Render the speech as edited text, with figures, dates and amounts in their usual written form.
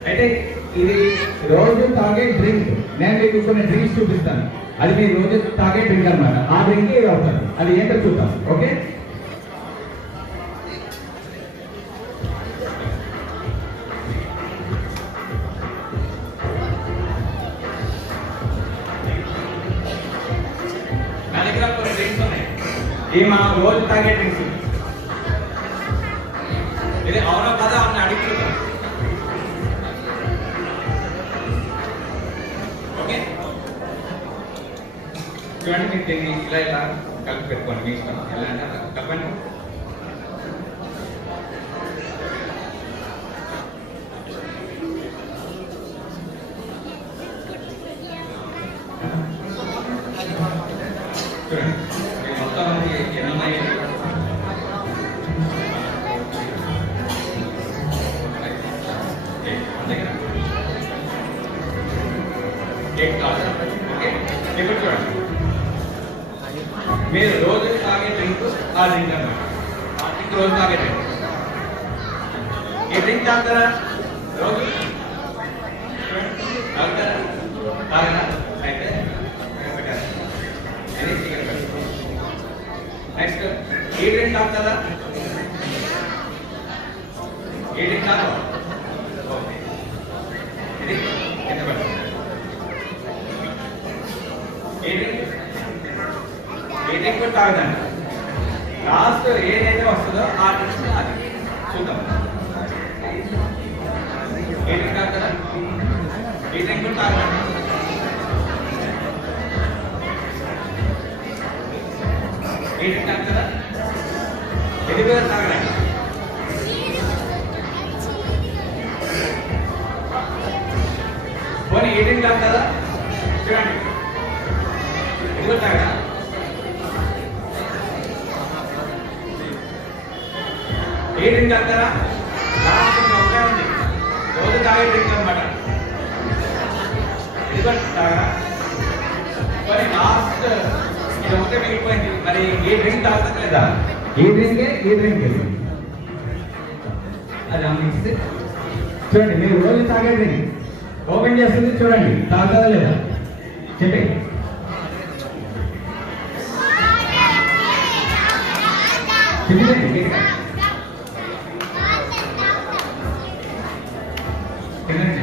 అయితే ఇది రోజు తాగే డ్రింక్. నేను మీకు కొన్ని డ్రింక్స్ చూపిస్తాను. అది మీరు రోజు తాగే డ్రింక్ అనమాట. ఆ డ్రింక్ ఇది అవుతుంది. అది ఏంటో చూద్దాం. ఓకే, నా దగ్గర కొన్ని డ్రింక్స్ ఉన్నాయి. ఇవి మా రోజు తాగే డ్రింక్స్. ఇది అవునా కదా అని అడుగుతున్నాం. ఓకే, చూడండి, మీకు దీన్ని ఇలా ఇలా కలిపి పెట్టుకోండి. మీ ఇష్టం ఎలా అంటే అలా కలపండి. చూడండి, మీకు మొత్తం ఎన్ని ఉన్నాయి? ఓకే, ఇప్పుడు చూడండి, మీరు రోజు తాగే డ్రింక్ ఆ డ్రింక్ అన్నమాట. ఆ డ్రింక్ రోజు తాగే డ్రింక్. ఈ డ్రింక్ తాగుతారా రోజు? తాగుతారా? తాగరా? అయితే నెక్స్ట్, ఈ డ్రింక్ తాగుతారా? ఈ డ్రింక్ తాగు. ఓకే, ఇది కింద పెట్టండి. ఈ డ్రింక్ కూడా తాగదండి. లాస్ట్ ఏదైతే వస్తుందో ఆ డ్రింక్ అది చూద్దాం. ఏ డ్రింక్ తాగుతారా? ఈ డ్రింక్ కూడా తాగదండి. ఈ డ్రింక్ తాగుతారా? ఇది కూడా తాగదండి. పోనీ ఈ డ్రింక్ తాగుతారా? చూడండి, ఇది కూడా తాగదా? ఏ డ్రింక్ తాగుతారా? లాస్ట్ ఒకటే ఉంది, రోజు తాగే డ్రింక్ అనమాట. ఇది కూడా తాగరా? మరి లాస్ట్ ఇది ఒకటే మిగిలిపోయింది. మరి ఏ డ్రింక్ తాగుతా లేదా? ఏ డ్రింకే ఏ డ్రింక్ అది అమ్మిస్తే చూడండి, మీరు రోజు తాగే డ్రింక్ ఓపెన్ చేస్తుంది. చూడండి, తాగుతుందా లేదా చెప్పి. చెప్పండి, తినండి.